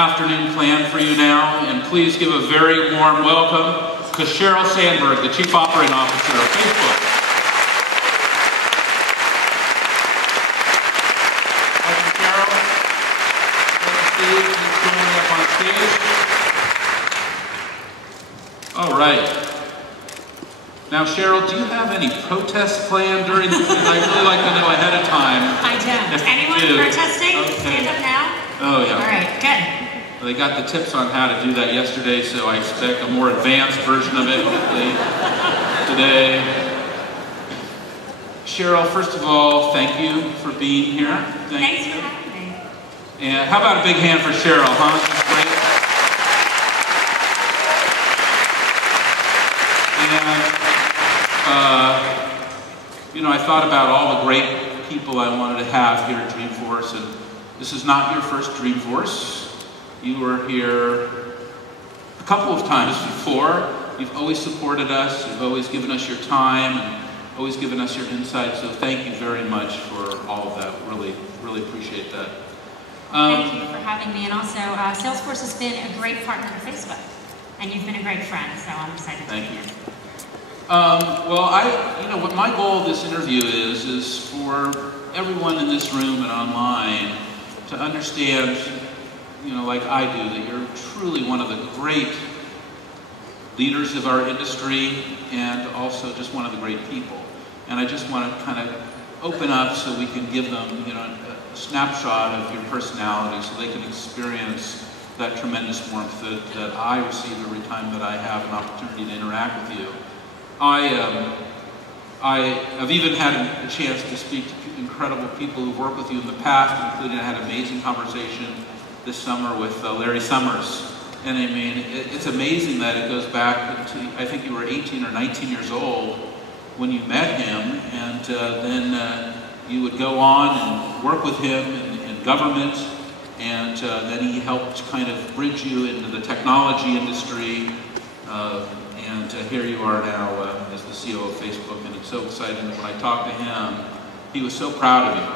afternoon planned for you now, and please give a very warm welcome to Sheryl Sandberg, the Chief Operating Officer of Facebook. Welcome, Sheryl. Good to see you. Thanks for joining up on stage. All right. Now, Sheryl, do you have any protests planned during this? I'd really like to know ahead of time. I don't. Anyone protesting? Okay. Stand up now. Oh, yeah. All right, good. Well, they got the tips on how to do that yesterday, so I expect a more advanced version of it, hopefully, today. Sheryl, first of all, thank you for being here. Thanks for having me. And how about a big hand for Sheryl, huh? That's great. You know, I thought about all the great people I wanted to have here at Dreamforce, and this is not your first Dreamforce. You were here a couple of times before. You've always supported us, you've always given us your time, and always given us your insight, so thank you very much for all of that. Really, really appreciate that. Thank you for having me, and also Salesforce has been a great partner to Facebook, and you've been a great friend, so I'm excited to be here. Well, you know, what my goal of this interview is for everyone in this room and online to understand, you know, like I do, that you're truly one of the great leaders of our industry and also just one of the great people. And I just want to kind of open up so we can give them, you know, a snapshot of your personality so they can experience that tremendous warmth that I receive every time that I have an opportunity to interact with you. I have even had a chance to speak to incredible people who've worked with you in the past, including I had an amazing conversation this summer with Larry Summers. And I mean, it's amazing that it goes back to, I think you were 18 or 19 years old when you met him, and then you would go on and work with him in government, and then he helped kind of bridge you into the technology industry. And here you are now as the CEO of Facebook, and it's so exciting that when I talked to him, he was so proud of you,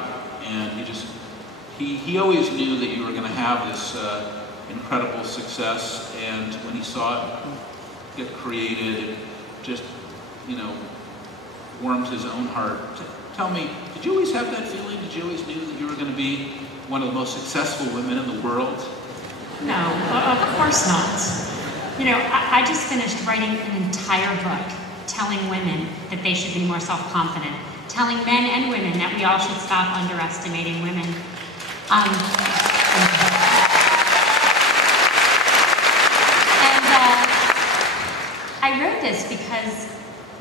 and he always knew that you were going to have this incredible success, and when he saw it get created, it just, you know, warmed his own heart. Tell me, did you always have that feeling? Did you always knew that you were going to be one of the most successful women in the world? No, of course not. You know, I just finished writing an entire book telling women that they should be more self-confident, telling men and women that we all should stop underestimating women. I wrote this because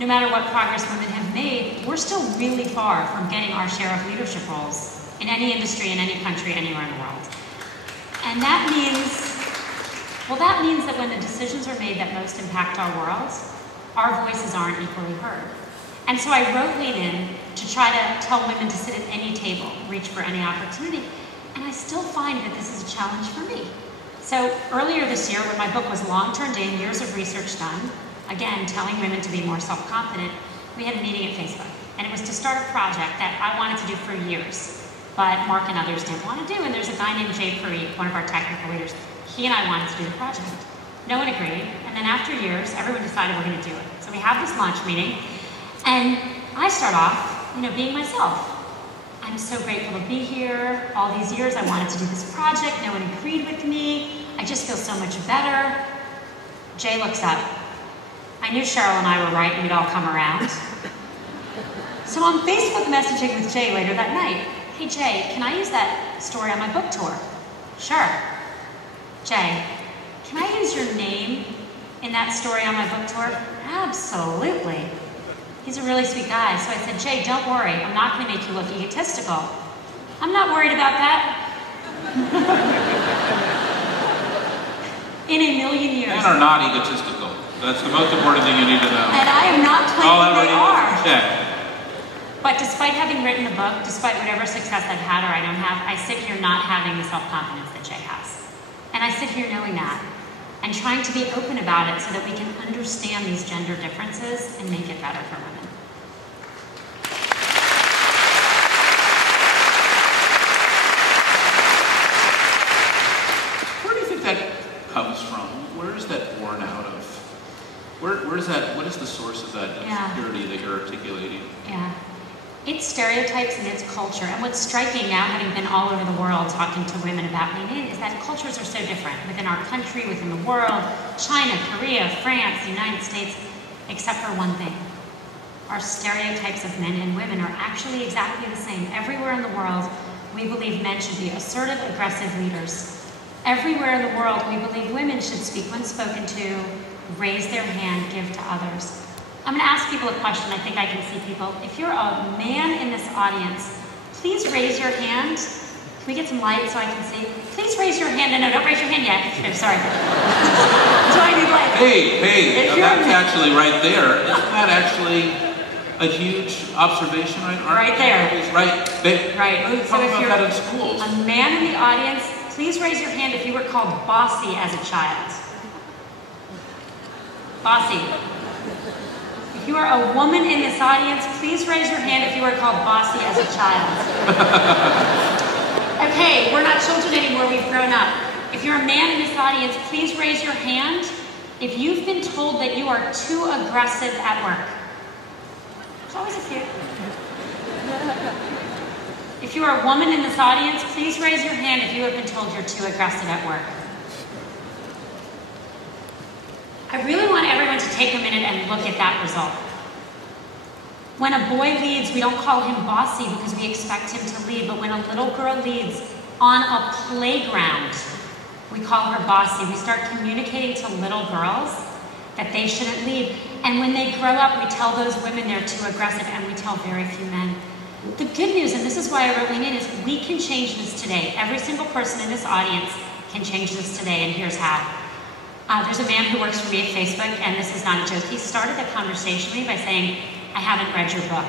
no matter what progress women have made, we're still really far from getting our share of leadership roles in any industry, in any country, anywhere in the world. And that means that when the decisions are made that most impact our world, our voices aren't equally heard. And so I wrote Lean In to try to tell women to sit at any table, reach for any opportunity, and I still find that this is a challenge for me. So earlier this year, when my book was long turned in, years of research done, again, telling women to be more self-confident, we had a meeting at Facebook. And it was to start a project that I wanted to do for years, but Mark and others didn't want to do, and there's a guy named Jay Parikh, one of our technical leaders. He and I wanted to do the project. No one agreed, and then after years, everyone decided we're going to do it. So we have this launch meeting, and I start off, you know, being myself. I'm so grateful to be here. All these years, I wanted to do this project. No one agreed with me. I just feel so much better. Jay looks up. I knew Sheryl and I were right, and we'd all come around. So I'm Facebook messaging with Jay later that night. Hey, Jay, can I use that story on my book tour? Sure. Jay, can I use your name in that story on my book tour? Absolutely. He's a really sweet guy. So I said, Jay, don't worry. I'm not going to make you look egotistical. I'm not worried about that. In a million years. Men are not egotistical. That's the most important thing you need to know. And I am not claiming they are. Check. But despite having written the book, despite whatever success I've had or I don't have, I sit here not having the self-confidence that Jay has. And I sit here knowing that and trying to be open about it so that we can understand these gender differences and make it better for women. Where do you think comes from. Where is that born out of? Where is that? What is the source of that insecurity that you're articulating? Yeah. It's stereotypes and it's culture. And what's striking now, having been all over the world talking to women about Lean In, is that cultures are so different within our country, within the world, China, Korea, France, the United States, except for one thing. Our stereotypes of men and women are actually exactly the same. Everywhere in the world, we believe men should be assertive, aggressive leaders. Everywhere in the world, we believe women should speak when spoken to, raise their hand, give to others. I'm going to ask people a question. I think I can see people. If you're a man in this audience, please raise your hand. Can we get some light so I can see? Please raise your hand. No, don't raise your hand yet. I'm sorry. Do I need light? Hey, that's actually right there. Isn't that actually a huge observation, right? Right there. Right. So if you're that in schools. A man in the audience, please raise your hand if you were called bossy as a child. Bossy. If you are a woman in this audience, please raise your hand if you were called bossy as a child. Okay, we're not children anymore, we've grown up. If you're a man in this audience, please raise your hand if you've been told that you are too aggressive at work. There's always a few. If you are a woman in this audience, please raise your hand if you have been told you're too aggressive at work. I really want everyone to take a minute and look at that result. When a boy leads, we don't call him bossy because we expect him to lead, but when a little girl leads on a playground, we call her bossy. We start communicating to little girls that they shouldn't lead. And when they grow up, we tell those women they're too aggressive, and we tell very few men. The good news, and this is why I wrote Lean In, is we can change this today. Every single person in this audience can change this today, and here's how. There's a man who works for me at Facebook, and this is not a joke. He started the conversation with me by saying, I haven't read your book.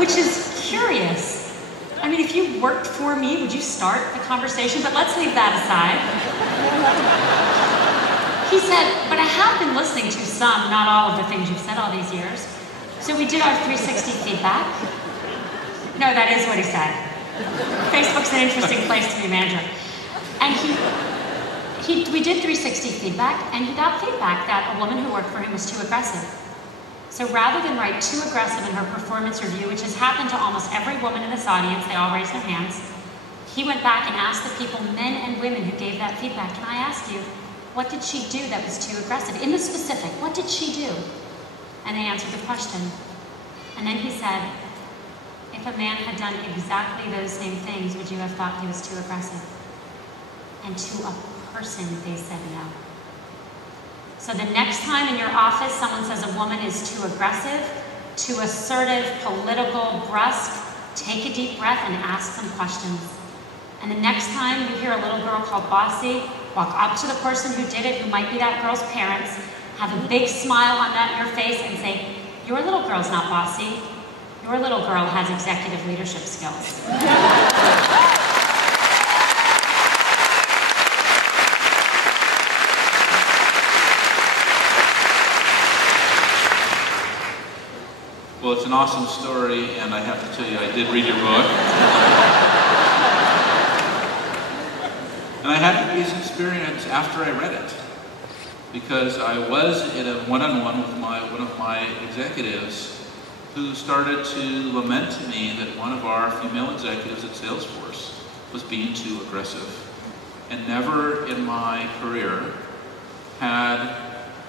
Which is curious. I mean, if you worked for me, would you start the conversation? But let's leave that aside. He said, but I have been listening to some, not all of the things you've said all these years. So we did our 360 feedback. No, that is what he said. Facebook's an interesting place to be a manager. And we did 360 feedback, and he got feedback that a woman who worked for him was too aggressive. So rather than write too aggressive in her performance review, which has happened to almost every woman in this audience, they all raised their hands, he went back and asked the people, men and women, who gave that feedback, can I ask you, what did she do that was too aggressive? In the specific, what did she do? And they answered the question. And then he said, if a man had done exactly those same things, would you have thought he was too aggressive? And to a person, they said no. So the next time in your office someone says a woman is too aggressive, too assertive, political, brusque, take a deep breath and ask them questions. And the next time you hear a little girl called bossy, walk up to the person who did it, who might be that girl's parents, have a big smile on your face and say, your little girl's not bossy. Your little girl has executive leadership skills. Well, it's an awesome story, and I have to tell you, I did read your book. And I had this experience after I read it, because I was in a one-on-one with one of my executives who started to lament to me that one of our female executives at Salesforce was being too aggressive. And never in my career had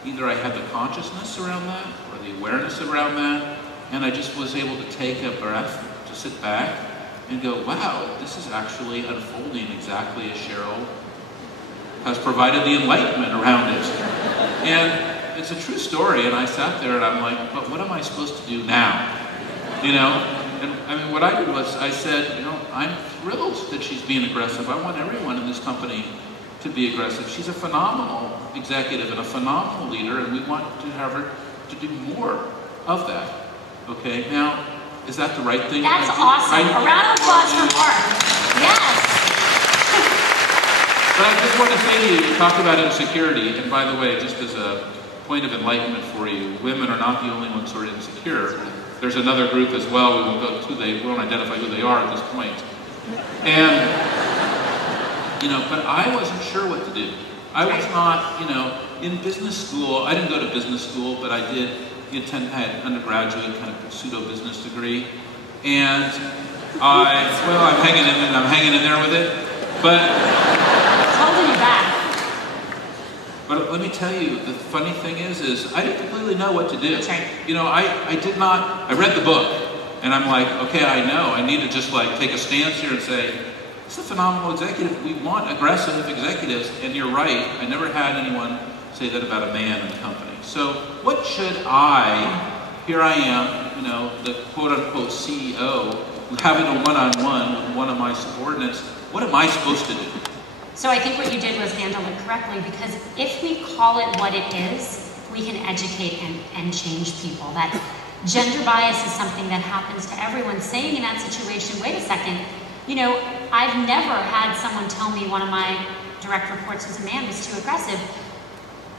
either I had the consciousness around that or the awareness around that, and I just was able to take a breath, to sit back and go, wow, this is actually unfolding exactly as Sheryl has provided the enlightenment around it. And it's a true story, and I sat there and I'm like, but what am I supposed to do now? You know? And I mean, what I did was I said, you know, I'm thrilled that she's being aggressive. I want everyone in this company to be aggressive. She's a phenomenal executive and a phenomenal leader, and we want to have her to do more of that. Okay, now, is that the right thing? That's awesome. A round of applause for Mark. Yes. But I just want to say to you, talk about insecurity, and by the way, just as a point of enlightenment for you, women are not the only ones who are insecure. There's another group as well. We won't go to we won't identify who they are at this point. And but I wasn't sure what to do. I was not, in business school. I didn't go to business school, but I did attend. I had an undergraduate kind of pseudo-business degree, and I'm hanging in there with it. But it's holding you back. But let me tell you, the funny thing is I didn't completely know what to do. That's right. I did not. I read the book, and I'm like, okay, I know. I need to just take a stance here and say, it's a phenomenal executive. We want aggressive executives, and you're right. I never had anyone say that about a man in the company. So what should here I am, the quote-unquote CEO, having a one-on-one with one of my subordinates, what am I supposed to do? So I think what you did was handle it correctly, because if we call it what it is, we can educate and change people. That gender bias is something that happens to everyone. Saying in that situation, wait a second, I've never had someone tell me one of my direct reports as a man was too aggressive.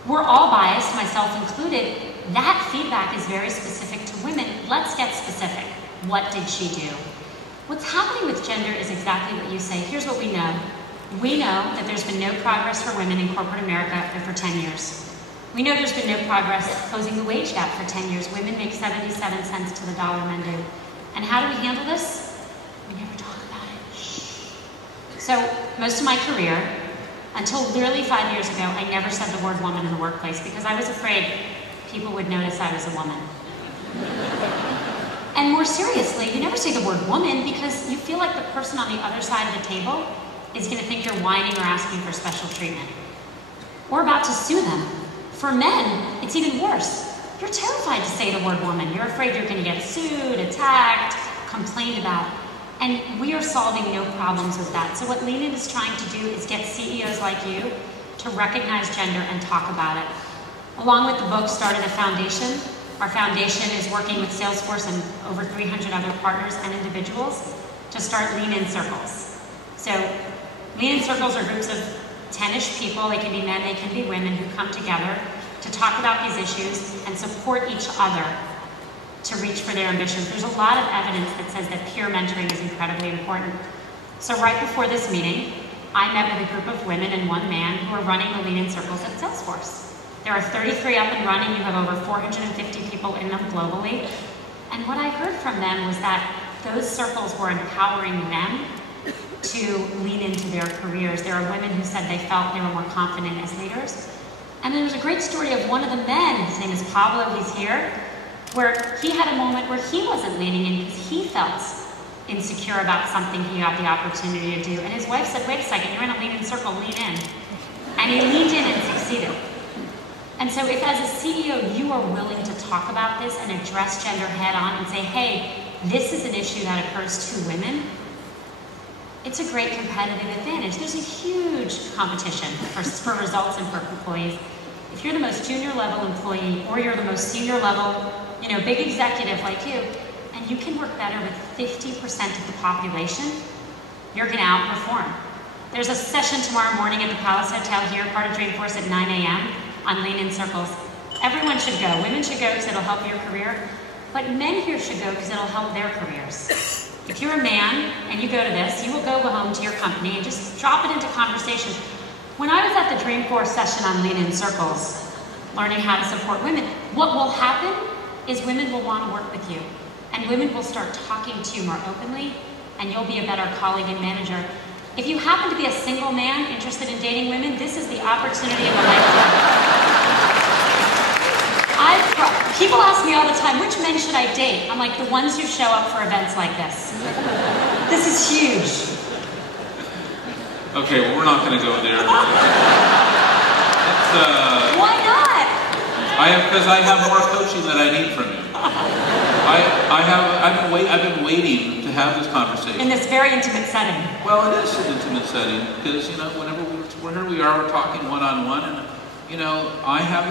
We're all biased, myself included. That feedback is very specific to women. Let's get specific. What did she do? What's happening with gender is exactly what you say. Here's what we know. We know that there's been no progress for women in corporate America for 10 years. We know there's been no progress closing the wage gap for 10 years. Women make 77 cents to the dollar, men do. And how do we handle this? We never talk about it. So most of my career, until literally 5 years ago, I never said the word woman in the workplace because I was afraid people would notice I was a woman. And more seriously, you never say the word woman because you feel like the person on the other side of the table is going to think you're whining or asking for special treatment. We're about to sue them. For men, it's even worse. You're terrified to say the word woman. You're afraid you're going to get sued, attacked, complained about. And we are solving no problems with that. So what Lean In is trying to do is get CEOs like you to recognize gender and talk about it. Along with the book, started a foundation. Our foundation is working with Salesforce and over 300 other partners and individuals to start Lean In Circles. So Lean In Circles are groups of 10-ish people. They can be men, they can be women, who come together to talk about these issues and support each other to reach for their ambitions. There's a lot of evidence that says that peer mentoring is incredibly important. So right before this meeting, I met with a group of women and one man who are running the Lean In Circles at Salesforce. There are 33 up and running. You have over 450 people in them globally. And what I heard from them was that those circles were empowering them to lean into their careers. There are women who said they felt they were more confident as leaders. And there was a great story of one of the men, his name is Pablo, he's here, where he had a moment where he wasn't leaning in because he felt insecure about something he got the opportunity to do. And his wife said, wait a second, you're in a Lean In circle, lean in. And he leaned in and succeeded. And so if as a CEO you are willing to talk about this and address gender head on and say, hey, this is an issue that occurs to women, it's a great competitive advantage. There's a huge competition for results and for employees. If you're the most junior level employee or you're the most senior level, big executive like you, and you can work better with 50% of the population, you're going to outperform. There's a session tomorrow morning at the Palace Hotel here, part of Dreamforce at 9 a.m. on Lean In Circles. Everyone should go. Women should go because it'll help your career, but men here should go because it'll help their careers. If you're a man and you go to this, you will go home to your company and just drop it into conversation. When I was at the Dreamforce session on Lean In Circles, learning how to support women, what will happen is women will want to work with you. And women will start talking to you more openly, and you'll be a better colleague and manager. If you happen to be a single man interested in dating women, this is the opportunity of a lifetime. People ask me all the time, which men should I date? I'm like, the ones who show up for events like this. This is huge. Okay, well, we're not going to go there. Why not? Because I have more coaching that I need from you. I've been waiting to have this conversation. In this very intimate setting. Well, it is an intimate setting because whenever here we are, we're talking one-on-one, and I have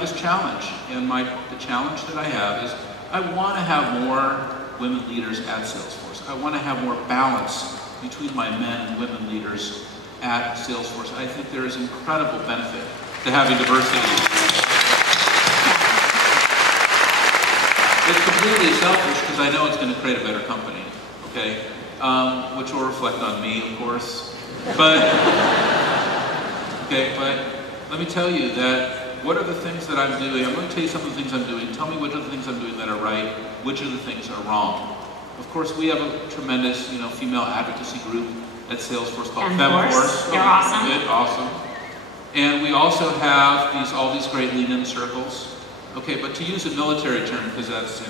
this challenge, and the challenge that I have is I want to have more women leaders at Salesforce. I want to have more balance between my men and women leaders at Salesforce. I think there is incredible benefit to having diversity. It's completely selfish because I know it's going to create a better company, okay? Which will reflect on me, of course. But, okay, but let me tell you that what are the things that I'm doing? I'm going to tell you some of the things I'm doing. Tell me which of the things I'm doing that are right, which of the things are wrong. Of course, we have a tremendous, female advocacy group at Salesforce called Femforce. They're awesome. Good, awesome. And we also have all these great lean-in circles. Okay, but to use a military term, because that's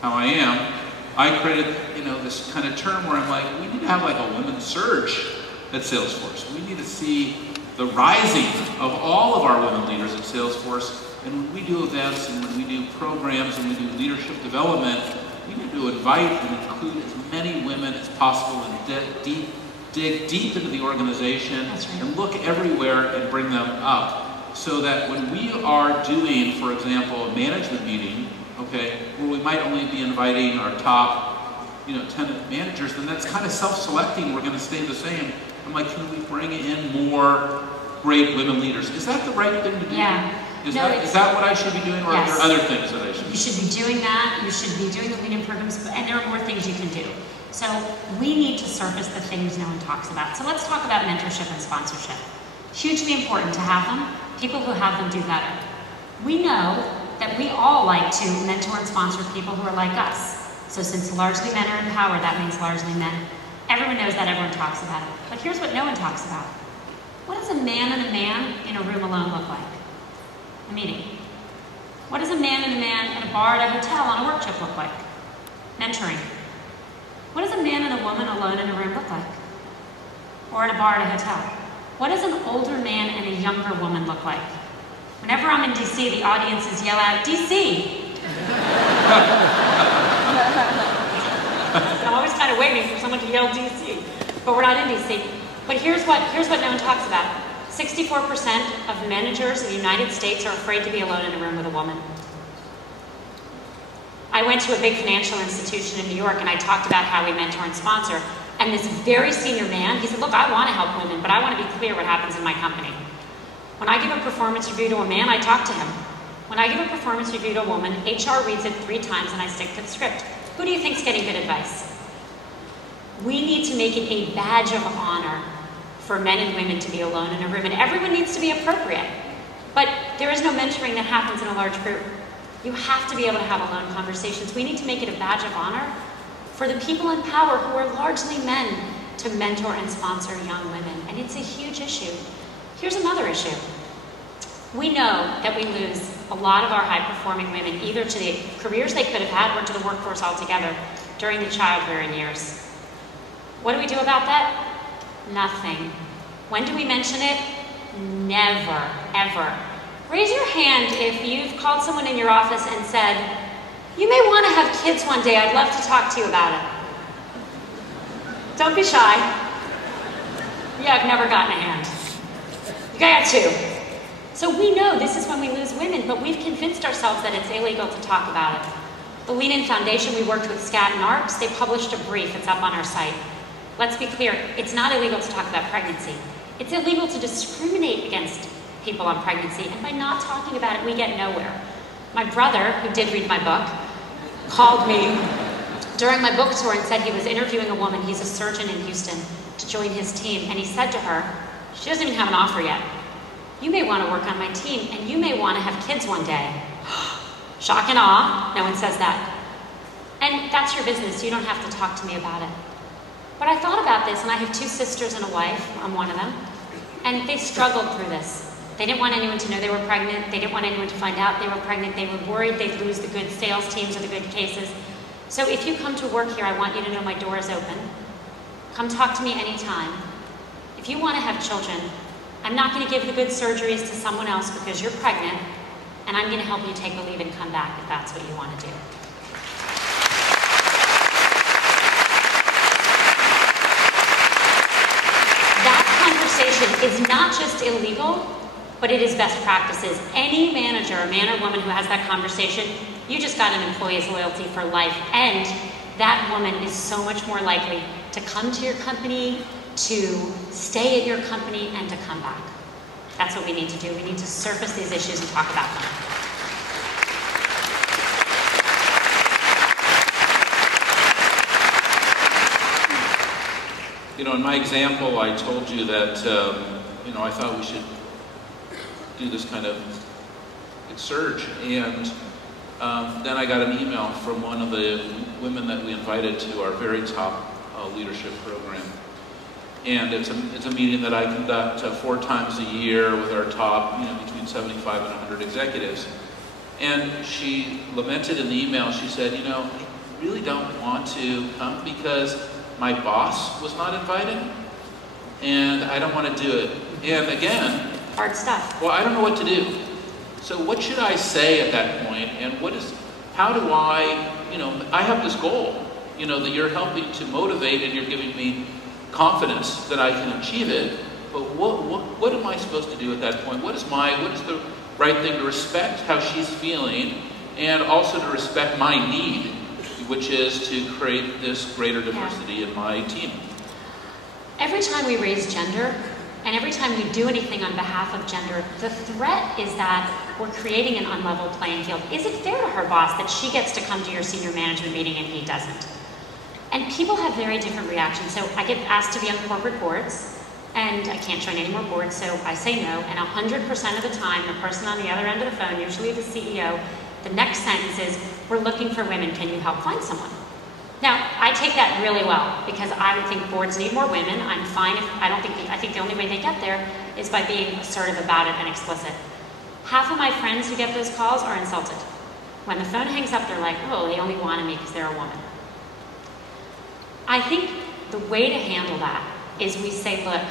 how I am, I created this kind of term where I'm like, we need to have like a women's surge at Salesforce. We need to see the rising of all of our women leaders at Salesforce. And when we do events and when we do programs and we do leadership development, we need to invite and include as many women as possible and dig deep into the organization and look everywhere and bring them up. So that when we are doing, for example, a management meeting, okay, where we might only be inviting our top 10 managers, then that's kind of self-selecting. We're going to stay the same. I'm like, can we bring in more great women leaders? Is that the right thing to do? Yeah. Is that what I should be doing, or yes. are there other things that I should be doing? You should be doing that. You should be doing the lean-in programs, and there are more things you can do. So we need to surface the things no one talks about. So let's talk about mentorship and sponsorship. Hugely important to have them. People who have them do better. We know that we all like to mentor and sponsor people who are like us. So since largely men are in power, that means largely men. Everyone knows that, everyone talks about it. But here's what no one talks about. What does a man and a man in a room alone look like? A meeting. What does a man and a man in a bar at a hotel on a work trip look like? Mentoring. What does a man and a woman alone in a room look like? Or in a bar at a hotel? What does an older man and a younger woman look like? Whenever I'm in DC, the audiences yell out, DC! I'm always kind of waiting for someone to yell DC, but we're not in DC. But here's what no one talks about. 64% of managers in the United States are afraid to be alone in a room with a woman. I went to a big financial institution in New York and I talked about how we mentor and sponsor. And this very senior man, he said, look, I want to help women, but I want to be clear what happens in my company. When I give a performance review to a man, I talk to him. When I give a performance review to a woman, HR reads it 3 times and I stick to the script. Who do you think's getting good advice? We need to make it a badge of honor for men and women to be alone in a room, and everyone needs to be appropriate. But there is no mentoring that happens in a large group. You have to be able to have alone conversations. We need to make it a badge of honor for the people in power who are largely men to mentor and sponsor young women, and it's a huge issue. Here's another issue. We know that we lose a lot of our high-performing women either to the careers they could have had or to the workforce altogether during the childbearing years. What do we do about that? Nothing. When do we mention it? Never, ever. Raise your hand if you've called someone in your office and said, you may want to have kids one day, I'd love to talk to you about it. Don't be shy. Yeah, I've never gotten a hand. You got 2. So we know this is when we lose women, but we've convinced ourselves that it's illegal to talk about it. The Lean-In Foundation, we worked with SCAT and ARCS, they published a brief, it's up on our site. Let's be clear, it's not illegal to talk about pregnancy. It's illegal to discriminate against people on pregnancy, and by not talking about it, we get nowhere. My brother, who did read my book, called me during my book tour and said he was interviewing a woman, he's a surgeon in Houston, to join his team, and he said to her, she doesn't even have an offer yet. You may want to work on my team, and you may want to have kids one day. Shock and awe, no one says that. And that's your business, you don't have to talk to me about it. But I thought about this, and I have 2 sisters and a wife, I'm one of them, and they struggled through this. They didn't want anyone to know they were pregnant, they didn't want anyone to find out they were pregnant, they were worried they'd lose the good sales teams or the good cases. So if you come to work here, I want you to know my door is open. Come talk to me anytime. If you want to have children, I'm not going to give the good surgeries to someone else because you're pregnant, and I'm going to help you take a leave and come back if that's what you want to do. Is not just illegal, but it is best practices. Any manager, man or woman who has that conversation, you just got an employee's loyalty for life, and that woman is so much more likely to come to your company, to stay at your company, and to come back. That's what we need to do. We need to surface these issues and talk about them. You know, in my example, I told you that, you know, I thought we should do this kind of surge, and then I got an email from one of the women that we invited to our very top leadership program. And it's a meeting that I conduct 4 times a year with our top, you know, between 75 and 100 executives. And she lamented in the email, she said, you know, I really don't want to come because my boss was not invited, and I don't want to do it. And again, hard stuff. Well, I don't know what to do. So what should I say at that point? And how do I, you know, I have this goal, you know, that you're helping to motivate and you're giving me confidence that I can achieve it. But what am I supposed to do at that point? What is the right thing to respect how she's feeling, and also to respect my need, which is to create this greater diversity in my team? Every time we raise gender, and every time we do anything on behalf of gender, the threat is that we're creating an unlevel playing field. Is it fair to her boss that she gets to come to your senior management meeting and he doesn't? And people have very different reactions. So I get asked to be on corporate boards, and I can't join any more boards, so I say no. And 100% of the time, the person on the other end of the phone, usually the CEO, the next sentence is, "We're looking for women, can you help find someone?" Now, I take that really well, because I would think boards need more women. I'm fine if, I think the only way they get there is by being assertive about it and explicit. Half of my friends who get those calls are insulted. When the phone hangs up, they're like, oh, they only wanted me because they're a woman. I think the way to handle that is we say, look,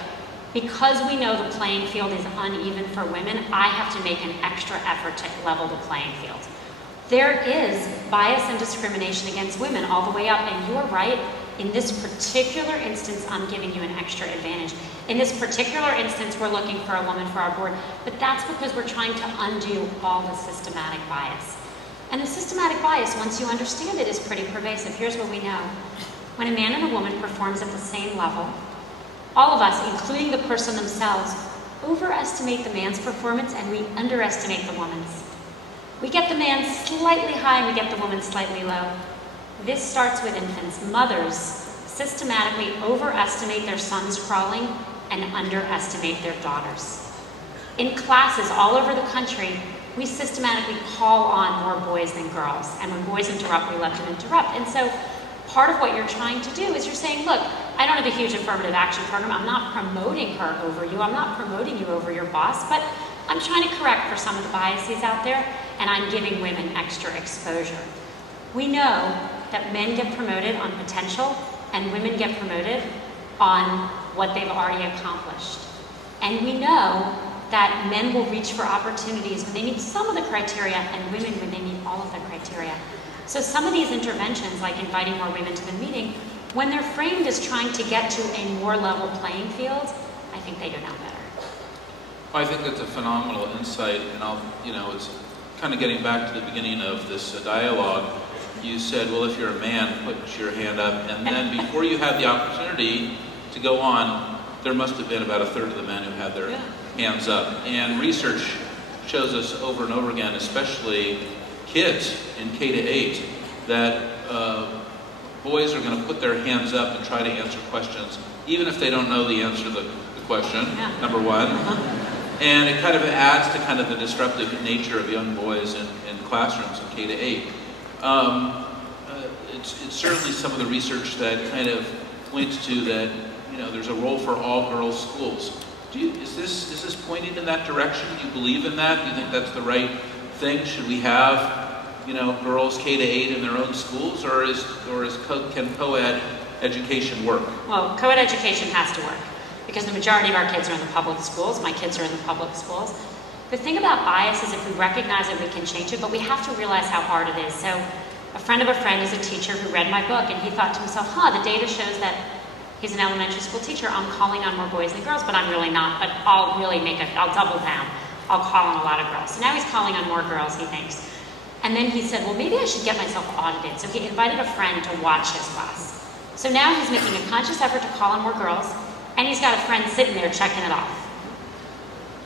because we know the playing field is uneven for women, I have to make an extra effort to level the playing field. There is bias and discrimination against women all the way up, and you're right. In this particular instance, I'm giving you an extra advantage. In this particular instance, we're looking for a woman for our board, but that's because we're trying to undo all the systematic bias. And the systematic bias, once you understand it, is pretty pervasive. Here's what we know. When a man and a woman performs at the same level, all of us, including the person themselves, overestimate the man's performance and we underestimate the woman's. We get the man slightly high and we get the woman slightly low. This starts with infants. Mothers systematically overestimate their sons crawling and underestimate their daughters. In classes all over the country, we systematically call on more boys than girls. And when boys interrupt, we let them interrupt. And so part of what you're trying to do is you're saying, look, I don't have a huge affirmative action program. I'm not promoting her over you. I'm not promoting you over your boss, but I'm trying to correct for some of the biases out there, and I'm giving women extra exposure. We know that men get promoted on potential and women get promoted on what they've already accomplished. And we know that men will reach for opportunities when they meet some of the criteria and women when they meet all of the criteria. So some of these interventions, like inviting more women to the meeting, when they're framed as trying to get to a more level playing field, I think they go down better. I think that's a phenomenal insight, and it's kind of getting back to the beginning of this dialogue. You said, well, if you're a man, put your hand up, and then before you had the opportunity to go on, there must have been about a third of the men who had their hands up. And research shows us over and over again, especially kids in K-8, that boys are going to put their hands up and try to answer questions, even if they don't know the answer to the question, number one. And it kind of adds to kind of the disruptive nature of young boys in classrooms in K-8. It's certainly some of the research that kind of points to that, there's a role for all girls schools. Is this pointing in that direction? Do you believe in that? Do you think that's the right thing? Should we have, girls K-8 in their own schools, or can co-ed education work? Well, co-ed education has to work, because the majority of our kids are in the public schools. My kids are in the public schools. The thing about bias is if we recognize it, we can change it, but we have to realize how hard it is. So a friend of a friend is a teacher who read my book, and he thought to himself, the data shows that he's an elementary school teacher. I'm calling on more boys than girls, but I'm really not. But I'll double down. I'll call on a lot of girls. So now he's calling on more girls, he thinks. And then he said, well, maybe I should get myself audited. So he invited a friend to watch his class. So now he's making a conscious effort to call on more girls, and he's got a friend sitting there checking it off.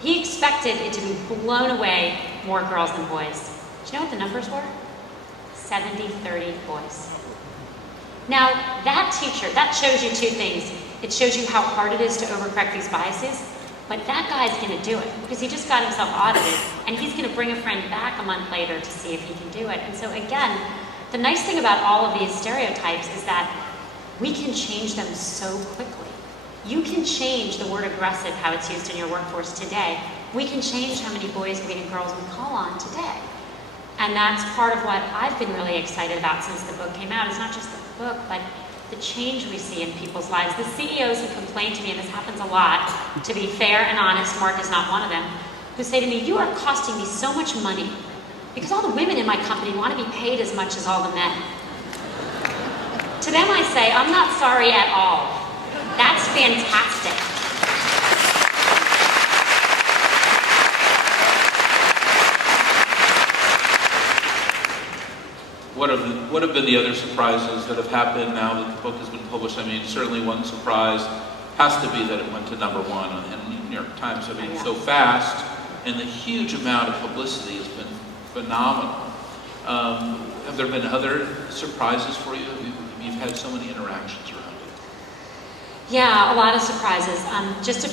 He expected it to be blown away more girls than boys. Do you know what the numbers were? 70-30 boys. Now, that teacher, that shows you two things. It shows you how hard it is to overcorrect these biases, but that guy's gonna do it because he just got himself audited and he's gonna bring a friend back a month later to see if he can do it. And so again, the nice thing about all of these stereotypes is that we can change them so quickly. You can change the word aggressive, how it's used in your workforce today. We can change how many boys and girls we call on today. And that's part of what I've been really excited about since the book came out. It's not just the book, but the change we see in people's lives. The CEOs who complain to me, and this happens a lot, to be fair and honest, Mark is not one of them, who say to me, you are costing me so much money because all the women in my company want to be paid as much as all the men. To them I say, I'm not sorry at all. That's fantastic. What have been the other surprises that have happened now that the book has been published? I mean, certainly one surprise has to be that it went to #1 in the New York Times. I mean, so fast, and the huge amount of publicity has been phenomenal. Have there been other surprises for you? You've had so many interactions around it. Yeah, a lot of surprises. Just a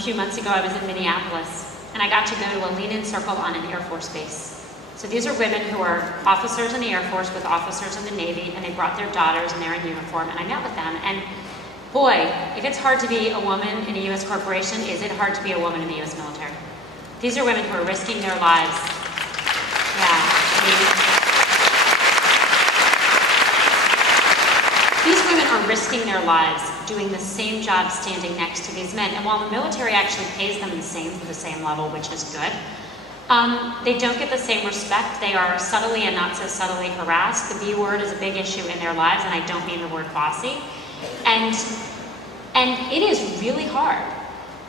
few months ago, I was in Minneapolis, and I got to go to a lean-in circle on an Air Force base. So these are women who are officers in the Air Force with officers in the Navy, and they brought their daughters, and they're in uniform, and I met with them. And boy, if it's hard to be a woman in a U.S. corporation, is it hard to be a woman in the U.S. military? These are women who are risking their lives. Yeah, these women are risking their lives doing the same job standing next to these men. And while the military actually pays them the same for the same level, which is good, they don't get the same respect. They are subtly and not so subtly harassed. The B word is a big issue in their lives, and I don't mean the word bossy. And it is really hard.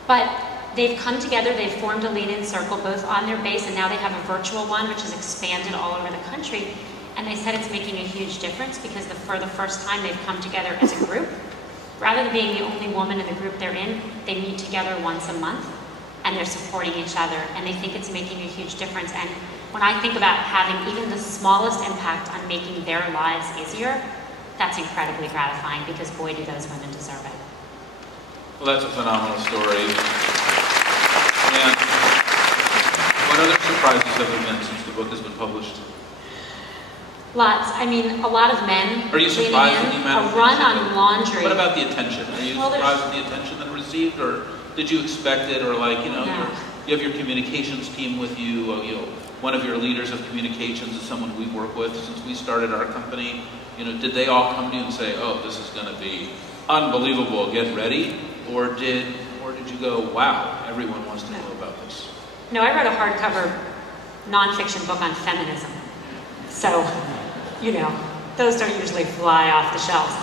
But they've come together, they've formed a lean-in circle, both on their base, and now they have a virtual one, which has expanded all over the country. And they said it's making a huge difference because for the first time they've come together as a group. Rather than being the only woman in the group they're in, they meet together once a month and they're supporting each other and they think it's making a huge difference. And when I think about having even the smallest impact on making their lives easier, that's incredibly gratifying because boy, do those women deserve it. Well, that's a phenomenal story. And what other surprises have there been since the book has been published? Lots. I mean, a lot of men. Are you surprised at the amount of a run on laundry? What about the attention? Are you surprised at the attention that it received, or did you expect it, or like, you know, you have your communications team with you, one of your leaders of communications is someone we work with since we started our company. You know, did they all come to you and say, "Oh, this is going to be unbelievable, get ready," or did you go, "Wow, everyone wants to know about this"? No, I wrote a hardcover nonfiction book on feminism, so. You know, those don't usually fly off the shelves.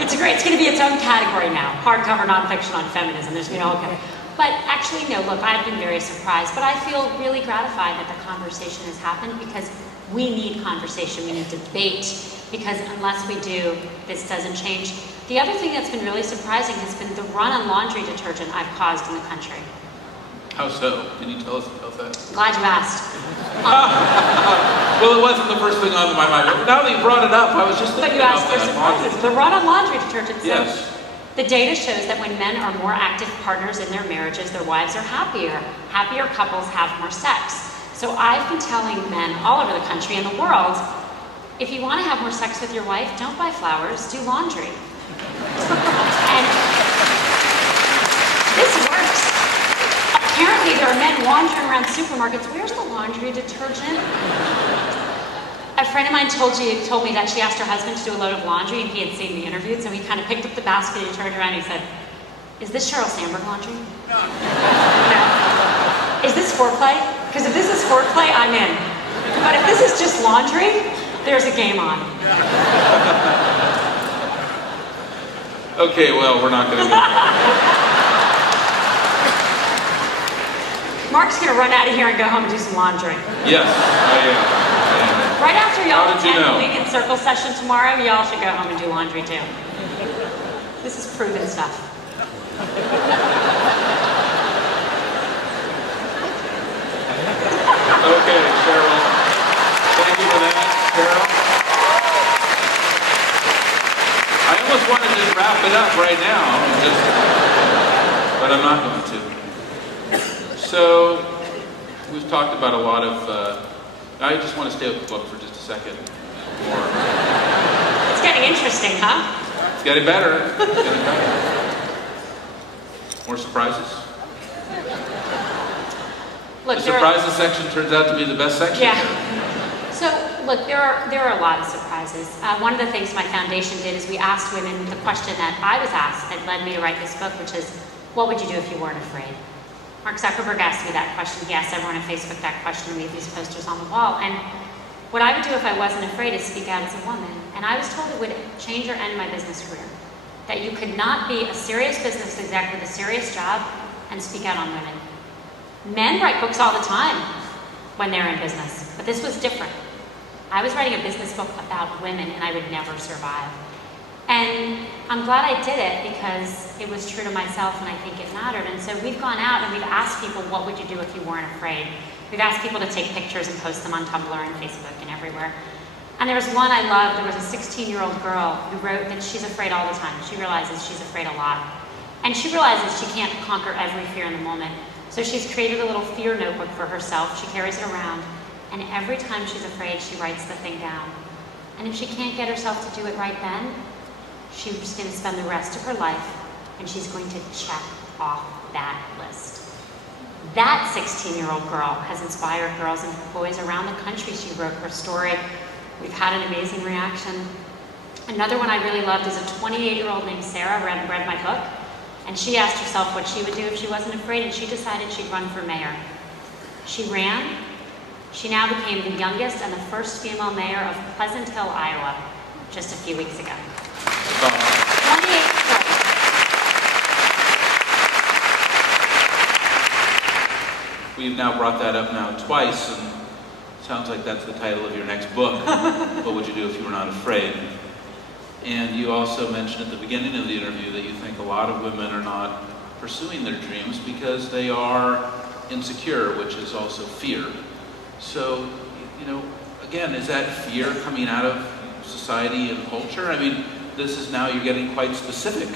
It's going to be its own category now, hardcover nonfiction on feminism. There's, okay. But actually, no, look, I've been very surprised, but I feel really gratified that the conversation has happened because we need conversation, we need debate, because unless we do, this doesn't change. The other thing that's been really surprising has been the run on laundry detergent I've caused in the country. How so? Can you tell us about that? Glad you asked. Well, it wasn't the first thing on my mind. Now that you brought it up, I was just thinking about that. The run on laundry detergent. Yes. The data shows that when men are more active partners in their marriages, their wives are happier. Happier couples have more sex. So I've been telling men all over the country and the world, if you want to have more sex with your wife, don't buy flowers, do laundry. And this works. Apparently there are men wandering around supermarkets, where's the laundry detergent? A friend of mine told me that she asked her husband to do a load of laundry and he had seen me interviewed, so he kind of picked up the basket and he turned around and he said, "Is this Sheryl Sandberg laundry?" No. Is this foreplay? Because if this is foreplay, I'm in. But if this is just laundry, there's a game on. Okay, well, we're not going to get Mark's going to run out of here and go home and do some laundry. Yes, I am. Right after y'all attend know? the lean-in circle session tomorrow, y'all should go home and do laundry too. This is proven stuff. Okay, Sheryl. Thank you for that, Sheryl. I almost wanted to right now, but I'm not going to. So, we've talked about a lot of, I just want to stay with the book for just a second more. It's getting interesting, huh? It's getting better. It's getting better. More surprises? Look, the surprises section turns out to be the best section. Yeah. So, look, there are a lot of surprises. One of the things my foundation did is we asked women the question that I was asked that led me to write this book, which is, what would you do if you weren't afraid? Mark Zuckerberg asked me that question. He asked everyone on Facebook that question, and we have these posters on the wall. And what I would do if I wasn't afraid is speak out as a woman. And I was told it would change or end my business career. That you could not be a serious business exec with a serious job and speak out on women. Men write books all the time when they're in business, but this was different. I was writing a business book about women, and I would never survive. And I'm glad I did it because it was true to myself, and I think it mattered. And so we've gone out and we've asked people, what would you do if you weren't afraid? We've asked people to take pictures and post them on Tumblr and Facebook and everywhere. And there was one I loved. There was a 16-year-old girl who wrote that she's afraid all the time. She realizes she's afraid a lot. And she realizes she can't conquer every fear in the moment. So she's created a little fear notebook for herself. She carries it around. And every time she's afraid, she writes the thing down. And if she can't get herself to do it right then, she's just going to spend the rest of her life, and she's going to check off that list. That 16-year-old girl has inspired girls and boys around the country. She wrote her story. We've had an amazing reaction. Another one I really loved is a 28-year-old named Sarah read my book, and she asked herself what she would do if she wasn't afraid, and she decided she'd run for mayor. She ran. She now became the youngest and the first female mayor of Pleasant Hill, Iowa, just a few weeks ago. 28 years old. We've now brought that up now twice, and it sounds like that's the title of your next book. What would you do if you were not afraid? And you also mentioned at the beginning of the interview that you think a lot of women are not pursuing their dreams because they are insecure, which is also fear. So, you know, again, is that fear coming out of society and culture? I mean, this is now, you're getting quite specific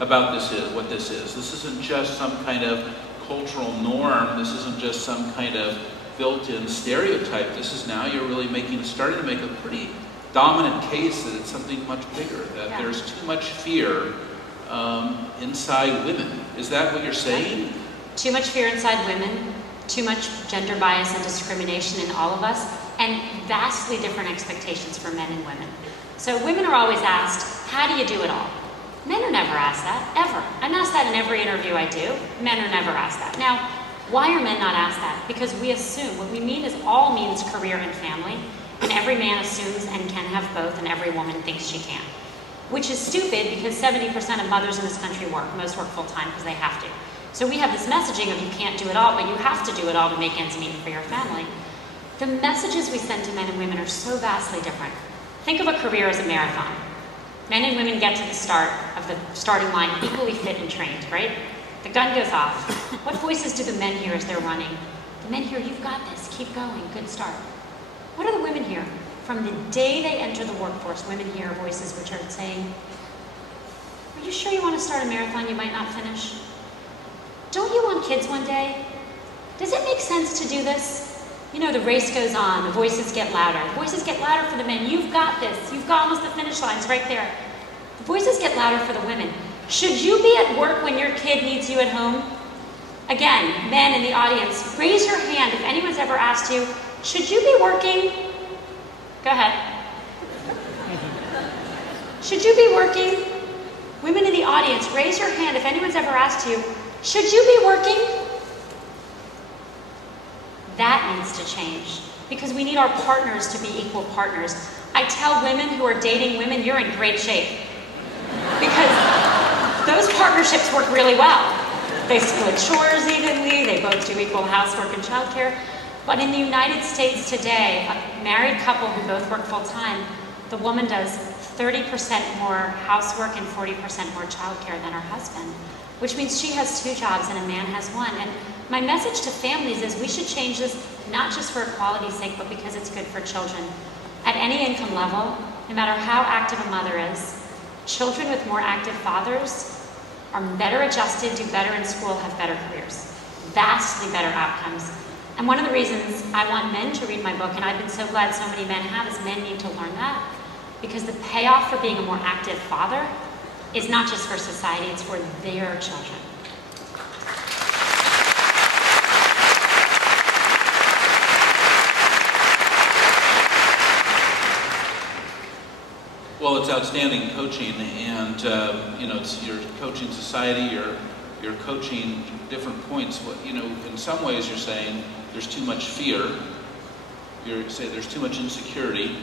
about what this is. This isn't just some kind of cultural norm. This isn't just some kind of built-in stereotype. This is now, you're really starting to make a pretty dominant case that it's something much bigger, that there's too much fear inside women. Is that what you're saying? Too much fear inside women, too much gender bias and discrimination in all of us, and vastly different expectations for men and women. So women are always asked, how do you do it all? Men are never asked that, ever. I'm asked that in every interview I do. Men are never asked that. Now, why are men not asked that? Because we assume, what we mean is all means career and family, and every man assumes and can have both, and every woman thinks she can. Which is stupid because 70% of mothers in this country work. Most work full-time because they have to. So we have this messaging of you can't do it all, but you have to do it all to make ends meet for your family. The messages we send to men and women are so vastly different. Think of a career as a marathon. Men and women get to the start of the starting line equally fit and trained, right? The gun goes off. What voices do the men hear as they're running? The men hear, you've got this, keep going, good start. What do the women hear? From the day they enter the workforce, women hear voices which are saying, are you sure you want to start a marathon you might not finish? Don't you want kids one day? Does it make sense to do this? You know, the race goes on, the voices get louder. The voices get louder for the men. You've got this. You've got almost the finish line. It's right there. The voices get louder for the women. Should you be at work when your kid needs you at home? Again, men in the audience, raise your hand if anyone's ever asked you, should you be working? Go ahead. Should you be working? Women in the audience, raise your hand if anyone's ever asked you, should you be working? That needs to change because we need our partners to be equal partners. I tell women who are dating women, you're in great shape because those partnerships work really well. They split chores evenly, they both do equal housework and childcare. But in the United States today, a married couple who both work full-time, the woman does 30% more housework and 40% more childcare than her husband, which means she has 2 jobs and a man has 1. And my message to families is we should change this not just for equality's sake, but because it's good for children. At any income level, no matter how active a mother is, Children with more active fathers are better adjusted, do better in school, have better careers. Vastly better outcomes. And one of the reasons I want men to read my book, and I've been so glad so many men have, is men need to learn that. Because the payoff for being a more active father is not just for society, it's for their children. Well, it's outstanding coaching, and you know, it's your coaching society. You're coaching different points. You know, in some ways, you're saying there's too much fear. You're saying there's too much insecurity,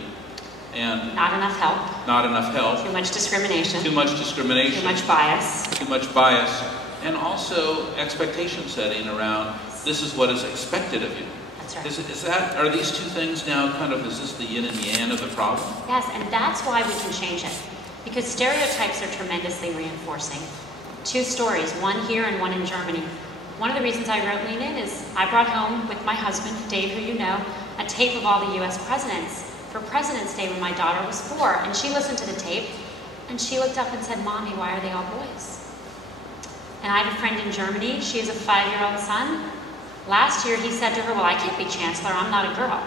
and not enough help. Not enough help. Too much discrimination. Too much discrimination. Too much bias. Too much bias, and also expectation setting around this is what is expected of you. That's right. Is that, are these two things now kind of, is this the yin and yang of the problem? Yes, and that's why we can change it. Because stereotypes are tremendously reinforcing. Two stories, one here and one in Germany. One of the reasons I wrote Lean In is I brought home with my husband, Dave, who you know, a tape of all the US presidents for President's Day when my daughter was 4. And she listened to the tape, and she looked up and said, "Mommy, why are they all boys?" And I have a friend in Germany, she has a 5-year-old son. Last year he said to her, "Well, I can't be chancellor, I'm not a girl."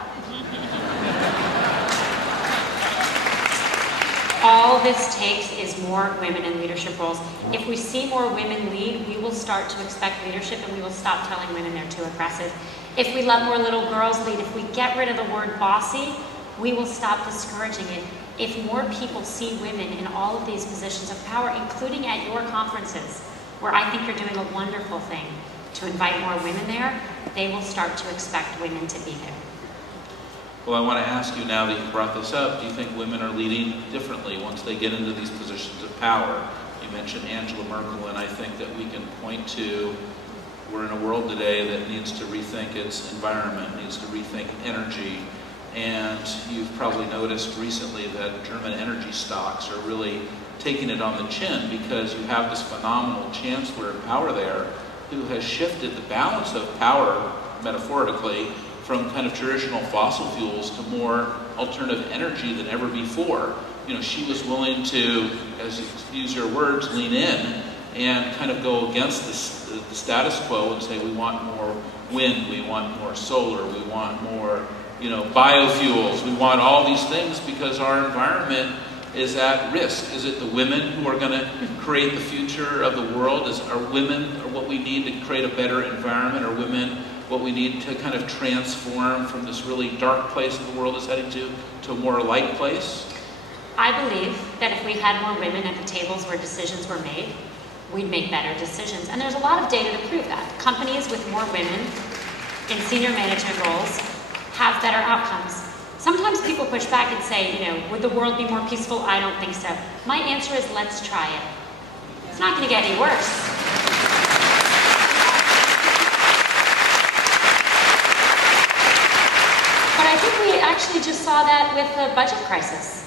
All this takes is more women in leadership roles. If we see more women lead, we will start to expect leadership, and we will stop telling women they're too aggressive. If we let more little girls lead, if we get rid of the word bossy, we will stop discouraging it. If more people see women in all of these positions of power, including at your conferences, where I think you're doing a wonderful thing to invite more women there, they will start to expect women to be there. Well, I want to ask you, now that you brought this up, do you think women are leading differently once they get into these positions of power? You mentioned Angela Merkel, and I think that we can point to, we're in a world today that needs to rethink its environment, needs to rethink energy, and you've probably noticed recently that German energy stocks are really taking it on the chin because you have this phenomenal chancellor in power there who has shifted the balance of power, metaphorically, from kind of traditional fossil fuels to more alternative energy than ever before. You know, she was willing to, as you use your words, lean in and kind of go against the status quo and say, we want more wind, we want more solar, we want more, you know, biofuels, we want all these things because our environment is at risk. Is it the women who are going to create the future of the world? Are women what we need to create a better environment? Are women what we need to kind of transform from this really dark place that the world is heading to a more light place? I believe that if we had more women at the tables where decisions were made, we'd make better decisions. And there's a lot of data to prove that. Companies with more women in senior management roles have better outcomes. Sometimes people push back and say, you know, would the world be more peaceful? I don't think so. My answer is, let's try it. It's not going to get any worse. But I think we actually just saw that with the budget crisis.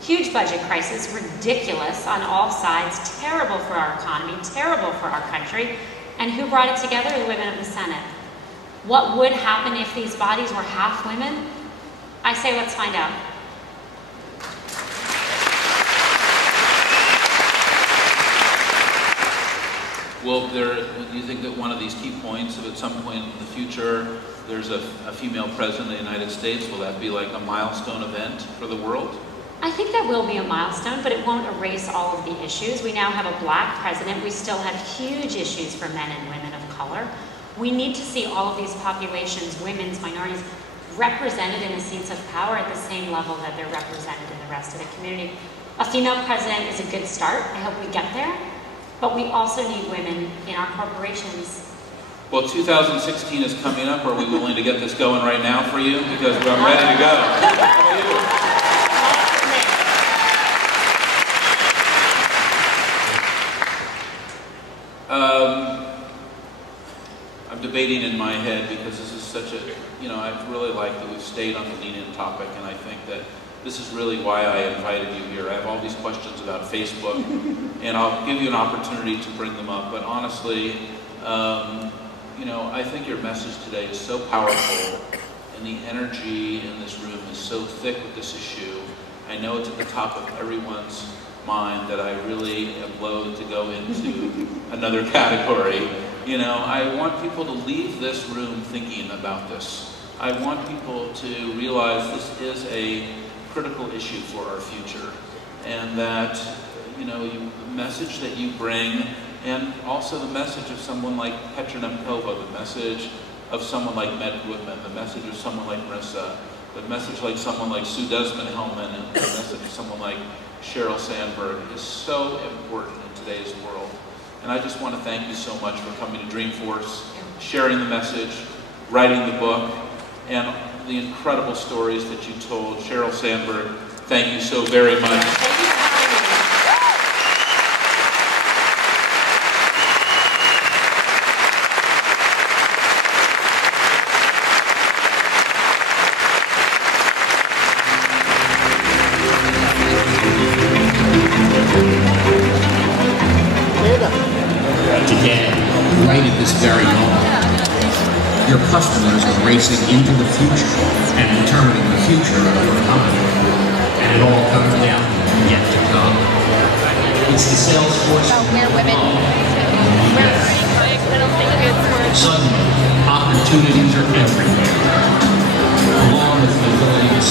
Huge budget crisis, ridiculous on all sides, terrible for our economy, terrible for our country. And who brought it together? The women of the Senate. What would happen if these bodies were half women? I say, let's find out. Well, do you think that one of these key points, if at some point in the future there's a female president of the United States, will that be like a milestone event for the world? I think that will be a milestone, but it won't erase all of the issues. We now have a black president. We still have huge issues for men and women of color. We need to see all of these populations, women's, minorities, represented in the seats of power at the same level that they're represented in the rest of the community. A female president is a good start. I hope we get there. But we also need women in our corporations. Well, 2016 is coming up. Are we willing to get this going right now for you? Because I'm ready to go. How about you? I'm debating in my head because this is such a, you know, I really like that we've stayed on the Lean In topic, and I think that this is really why I invited you here. I have all these questions about Facebook, and I'll give you an opportunity to bring them up, but honestly, you know, I think your message today is so powerful, and the energy in this room is so thick with this issue. I know it's at the top of everyone's mind that I really am loath to go into another category. You know, I want people to leave this room thinking about this. I want people to realize this is a critical issue for our future, and that, you know, the message that you bring, and also the message of someone like Petra Nemkova, the message of someone like Med Goodman, the message of someone like Marissa, the message like someone like Sue Desmond-Hellman, and the message of someone like Sheryl Sandberg is so important in today's world. And I just want to thank you so much for coming to Dreamforce, sharing the message, writing the book, and the incredible stories that you told. Sheryl Sandberg, thank you so very much. Today, right at this very moment, your customers are racing into the future and determining the future of your economy. And it all comes down to yet to come. It's the Salesforce. Where women. I don't think it's worth. Suddenly, opportunities are everywhere, along with the ability to